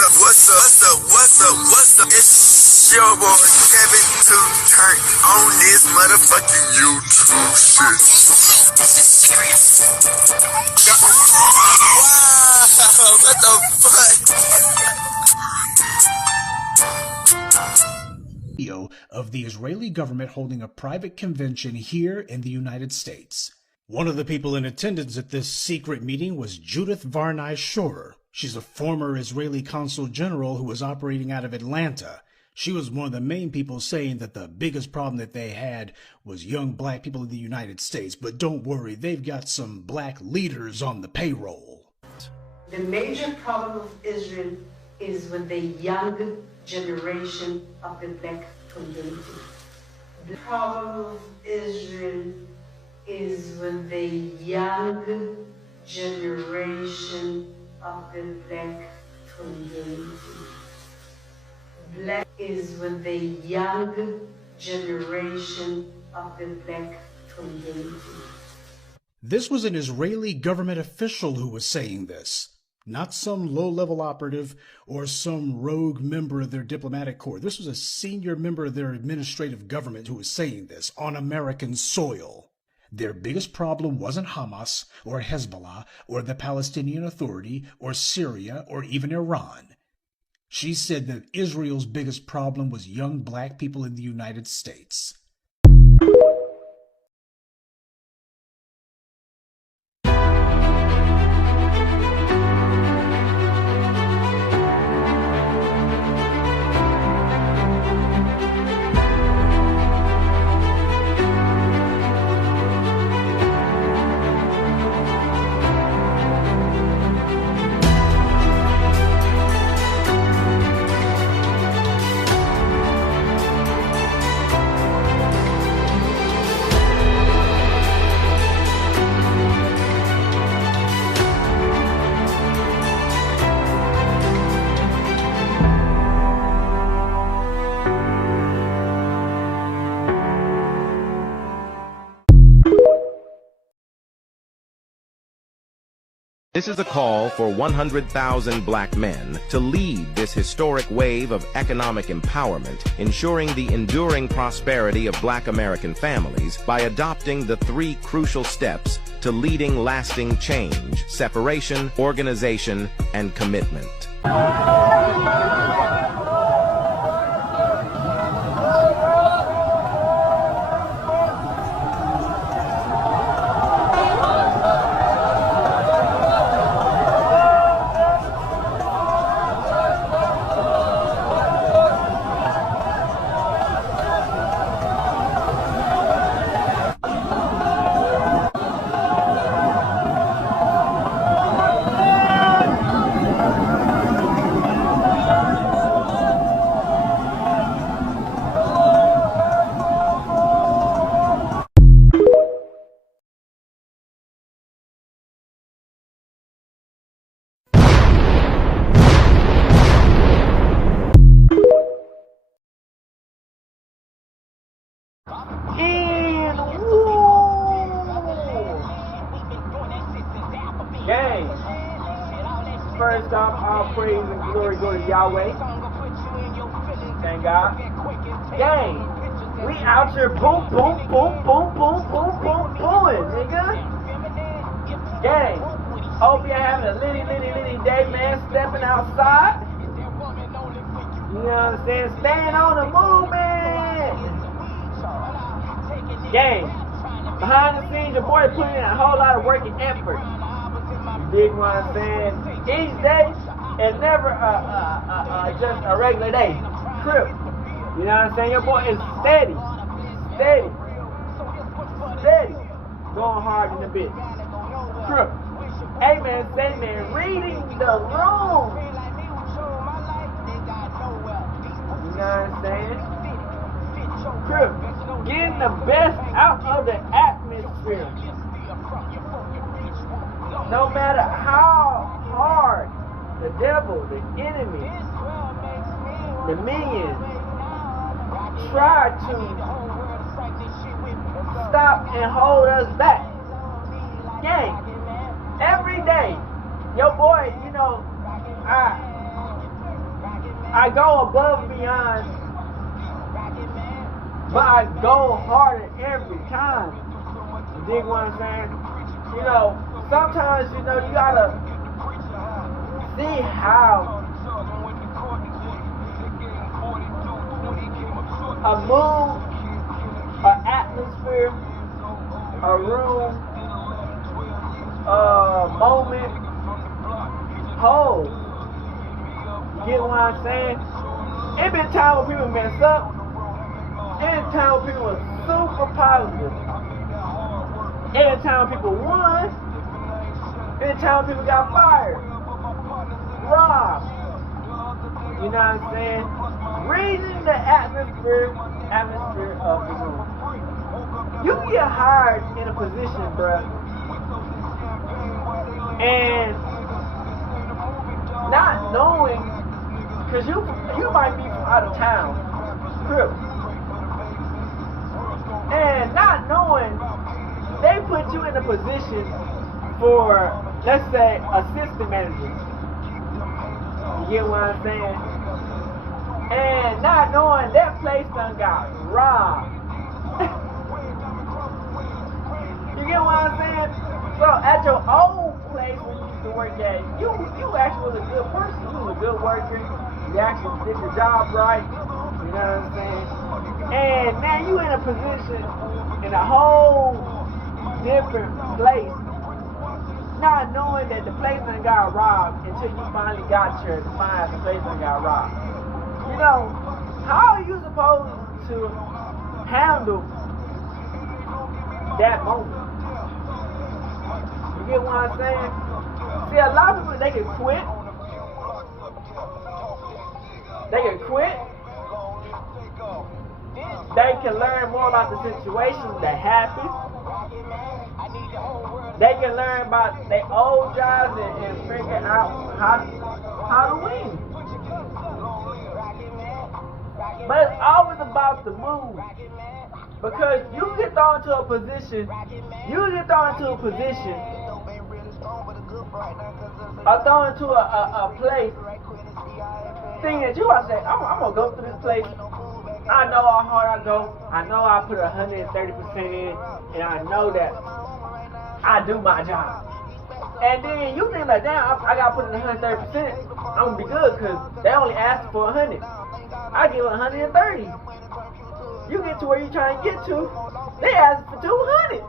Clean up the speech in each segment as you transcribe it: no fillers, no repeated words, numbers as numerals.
What's up? It's your boy Kevin to turn on this motherfucking YouTube shit. This is serious. Wow, what the fuck? Video of the Israeli government holding a private convention here in the United States. One of the people in attendance at this secret meeting was Judith Varney Shorer. She's a former Israeli consul general who was operating out of Atlanta. She was one of the main people saying that the biggest problem that they had was young black people in the United States. But don't worry, they've got some black leaders on the payroll. The major problem of Israel is with the young generation of the black community. The problem of Israel is with the young generation of the black community. Black is with the young generation of the black community. This was an Israeli government official who was saying this, not some low-level operative or some rogue member of their diplomatic corps. This was a senior member of their administrative government who was saying this on American soil. Their biggest problem wasn't Hamas or Hezbollah or the Palestinian Authority or Syria or even Iran. She said that Israel's biggest problem was young black people in the United States. This is a call for 100,000 black men to lead this historic wave of economic empowerment, ensuring the enduring prosperity of black American families by adopting the 3 crucial steps to leading lasting change: separation, organization, and commitment. Gang, first off, all praise and glory go to Yahweh. Thank God. Gang, we out here boom, boom, boom, boom, boom, boom, boom, booming, nigga. Gang, hope you're having a litty day, man. Stepping outside. You know what I'm saying? Staying on the move, man. Gang, behind the scenes, your boy putting in a whole lot of work and effort. You dig what I'm saying? Each day is never just a regular day. Crip. You know what I'm saying? Your boy is steady. Going hard in the bit. Crip. Hey man, say man, reading the room. You know what I'm saying? Crip. Getting the best out of the atmosphere. No matter how hard the devil, the enemy, the minions try to stop and hold us back. Gang, every day, your boy, you know, I go above and beyond, but I go harder every time. You dig what I'm saying? You know, sometimes, you know, you gotta see how a mood, an atmosphere, a room, a moment holds. You get what I'm saying? It been time when people mess up. It been time when people were super positive. It been time when people won. It been time when people got fired, robbed. You know what I'm saying? Reading the atmosphere of the room. You can get hired in a position, bruh, and not knowing, cause you might be from out of town, trip, and not knowing they put you in a position for, let's say, assistant manager. You get what I'm saying? And not knowing that place done got robbed. You get what I'm saying? So at your old place where you used to work at, you actually was a good person. You was a good worker. You actually did your job right. You know what I'm saying? And now you in a position in a whole different place, not knowing that the place done got robbed until you finally got here to find the place done got robbed. You know, how are you supposed to handle that moment? You get what I'm saying? See, a lot of people, they can quit. They can quit. They can learn more about the situation that happened. They can learn about their old jobs and figure out how to win. But it's always about the move. Because you get thrown into a position, or thrown into a place, thinking that you about to say, I'm going to go through this place. I know how hard I go. I know I put 130% in, and I know that I do my job. And then you think like, damn, I got to put in 130%. I'm going to be good because they only asked for 100. I give 130. You get to where you're trying to get to, they ask for 200,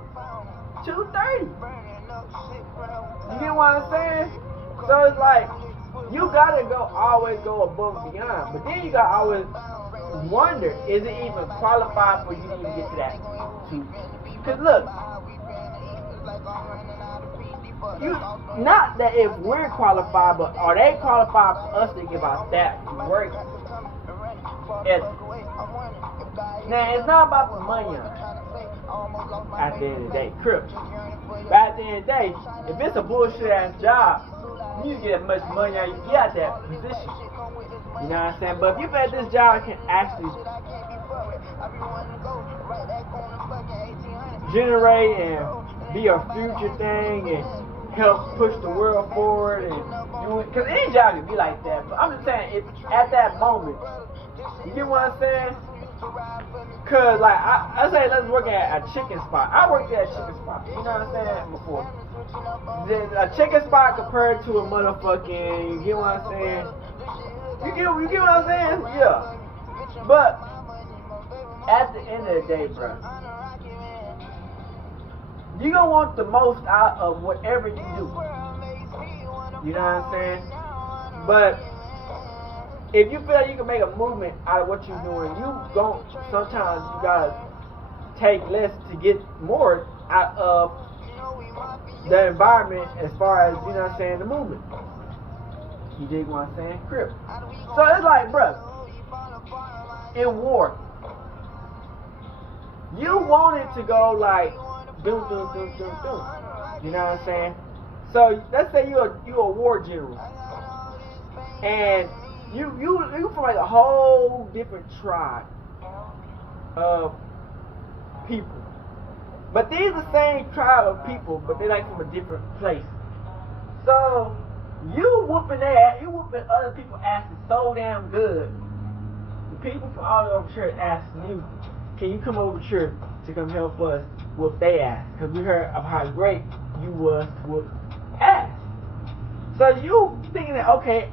230. You get what I'm saying? So it's like, you gotta always go above and beyond. But then you gotta always wonder, is it even qualified for you to even get to that? Because look, not that if we're qualified, but are they qualified for us to give out that work? Now, it's not about the money at the end of the day, crip. But at the end of the day, if it's a bullshit ass job, you need to get as much money as you get at that position. You know what I'm saying? But if you bet this job can actually generate and be a future thing and help push the world forward, and because any job can be like that. But I'm just saying, if at that moment, you get what I'm saying? Cause like I say, let's work at a chicken spot. I worked at a chicken spot. You know what I'm saying? Before, a chicken spot compared to a motherfucking. You get what I'm saying? You get what I'm saying? Yeah. But at the end of the day, bro, you gonna want the most out of whatever you do. You know what I'm saying? But if you feel like you can make a movement out of what you're doing, sometimes you gotta take less to get more out of the environment as far as, you know what I'm saying, the movement. You dig what I'm saying? Crip. So it's like, bruh, in war, you want it to go like doom, doom, doom, doom, doom. You know what I'm saying? So let's say you're a war general, and you from like a whole different tribe of people, but these are the same tribe of people, but they're like from a different place. So you whooping giving other people asking so damn good. The people from all over church asking you, can you come over church to come help us whoop they ass? Because we heard of how great you was to whoop ass. So you thinking that, okay,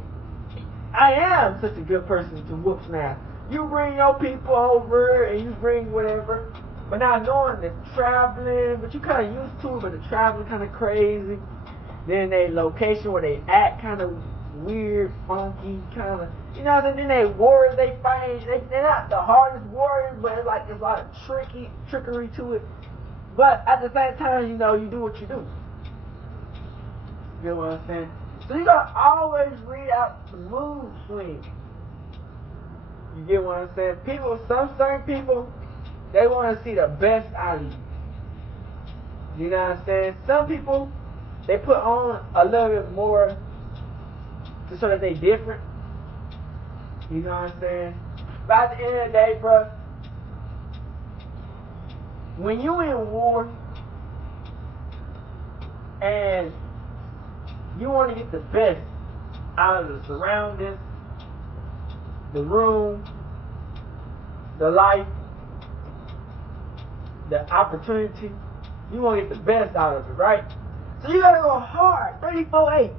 I am such a good person to whoop some ass. You bring your people over and you bring whatever, but not knowing that traveling, but you kind of used to it, but the traveling kind of crazy. Then they location where they act kind of weird, funky, kind of, you know what I'm saying? Then they warriors, they fight, they're not the hardest warriors, but it's like there's a lot of trickery to it. But at the same time, you know, you do what you do. You know what I'm saying? So you gotta always read out the mood swing. You get what I'm saying? People, some certain people, they want to see the best out of you. You know what I'm saying? Some people, they put on a little bit more to show that they different. You know what I'm saying? But at the end of the day, bro, when you in war and you want to get the best out of the surroundings, the room, the life, the opportunity, you want to get the best out of it, right? So you gotta go hard, 34-8.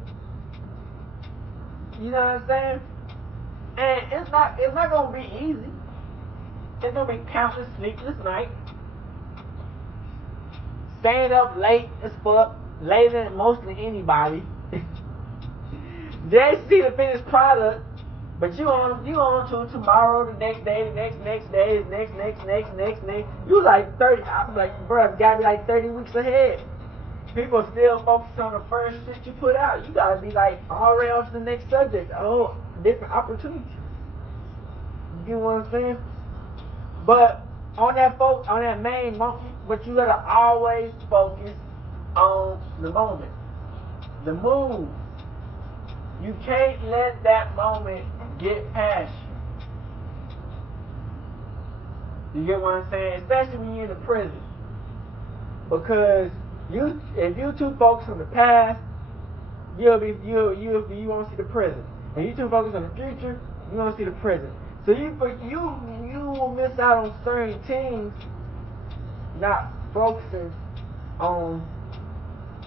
You know what I'm saying? And it's not gonna be easy. It's gonna be countless sleepless nights. Staying up late as fuck, later than mostly anybody. They see the finished product, but you on to tomorrow, the next day, the next day, the next. You like 30. I'm like, bro, it's gotta be like 30 weeks ahead. People still focus on the first shit you put out. You gotta be like already on to the next subject. Oh, different opportunities. You know what I'm saying? But on that main moment, but you gotta always focus on the moment, the move. You can't let that moment get past you. You get what I'm saying? Especially when you're in the present. Because if you too focused on the past, you won't see the present. And you too focused on the future, you won't see the present. So you will miss out on certain things, not focusing on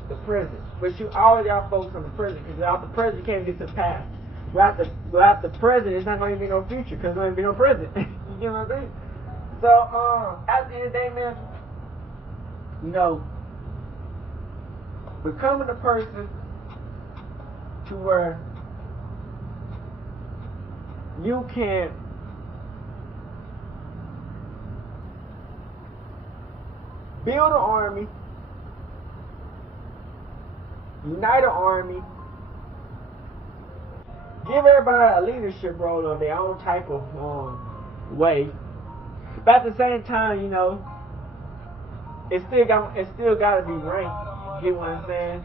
the present. But you already are focused on the present, because without the present you can't get to the past. Without the present, it's not going to be no future, because there's going to be no present. You get what I'm saying? So at the end of the day, man, you know, becoming a person to where you can build an army, unite an army, give everybody a leadership role of their own type of way. But at the same time, you know, it still got to be ranked. You get what I'm saying?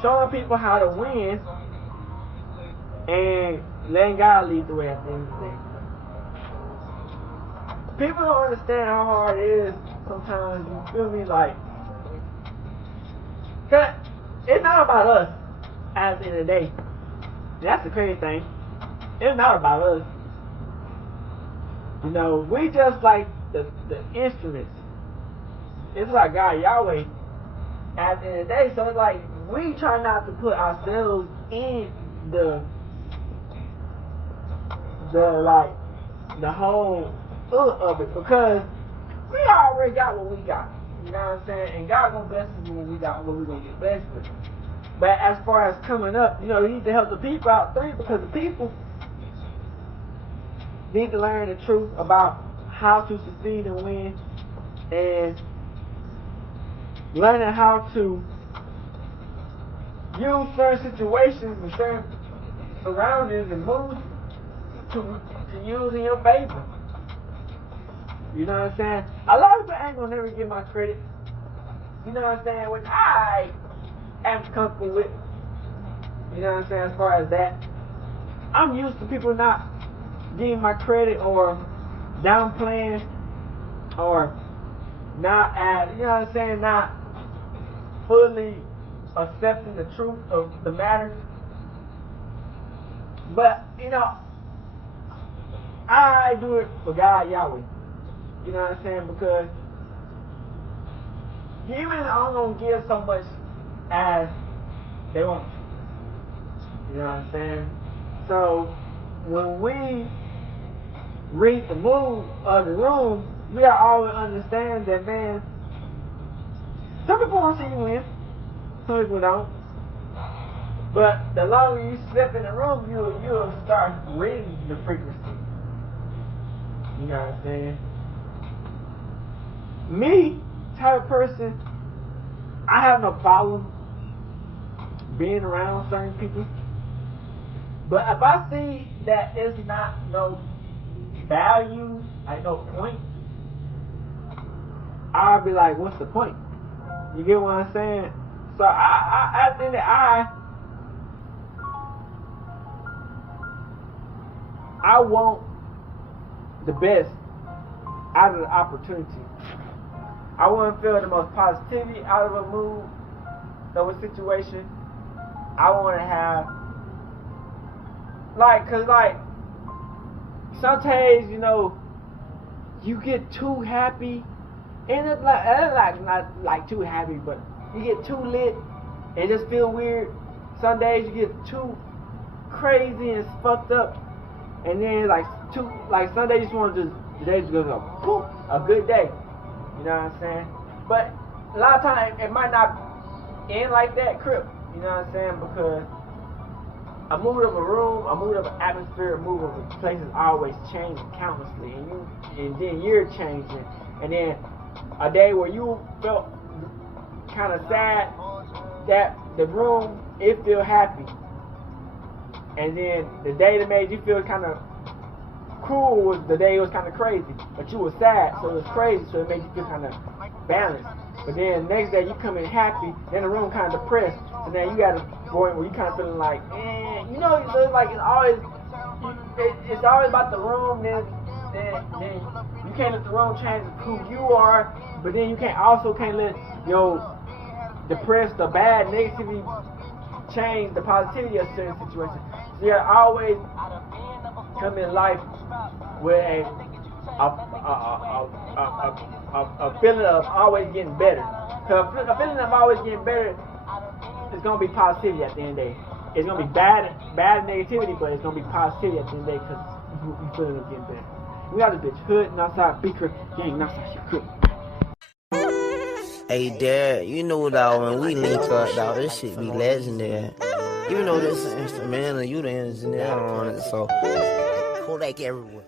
Showing people how to win and letting God lead the way at the end of the day. People don't understand how hard it is sometimes. You feel me? Like, cause it's not about us at the end of the day. That's the crazy thing. It's not about us. You know, we just like the instruments. It's like God, Yahweh, at the end of the day. So it's like we try not to put ourselves in the whole of it, because we already got what we got. You know what I'm saying? And God gonna bless us when we got what we're gonna get blessed with. But as far as coming up, you know, you need to help the people out too, because the people need to learn the truth about how to succeed and win, and learning how to use certain situations and certain surroundings and moves to use in your favor. You know what I'm saying? A lot of people ain't gonna never give my credit. You know what I'm saying? Which I am comfortable with. You know what I'm saying? As far as that, I'm used to people not giving my credit or downplaying or not you know what I'm saying, not fully accepting the truth of the matter. But, you know, I do it for God, Yahweh. You know what I'm saying? Because humans aren't going to give so much as they want to. You know what I'm saying? So, when we read the mood of the room, we gotta always understand that, man, some people want to see you win, some people don't. But the longer you step in the room, you'll start reading the frequency. You know what I'm saying? Me, type of person, I have no problem being around certain people. But if I see that it's not no value, like no point, I'll be like, what's the point? You get what I'm saying? So I think that I want the best out of the opportunity. I want to feel the most positivity out of a mood, of a situation. I want to have, cause sometimes, you know, you get too happy, and it's not like too happy, but you get too lit, and it just feel weird. Some days you get too crazy and fucked up, and then some days you just want to today's just go poof, a good day. You know what I'm saying? But a lot of times it might not end like that, crip. You know what I'm saying? Because a mood of a room, a mood of an atmosphere, a mood of a place is always changing countlessly, and then you're changing, and then a day where you felt kind of sad, that the room, it feel happy, and then the day that made you feel kind of cool was the day it was kind of crazy, but you were sad, so it was crazy, so it made you feel kind of balanced. But then the next day you come in happy, then the room kind of depressed, so then you got a point where you kind of feeling like, you know, so it's like it's always about the room. Then you can't let the room change who you are, but then you can't let your depressed or bad negativity change the positivity of certain situations. So you gotta always come in life with a feeling of always getting better. Cause a feeling of always getting better is gonna be positivity at the end of the day. It's gonna be bad negativity, but it's gonna be positivity at the end of the day because you feeling of getting better. We got this bitch hood, Northside, Beaker, gang, Northside, shit, cool. Hey, Dad, you know, dog, when we link up, dog, this shit be legendary. You know this instrumental, you the engineer on it, so Kodak everywhere.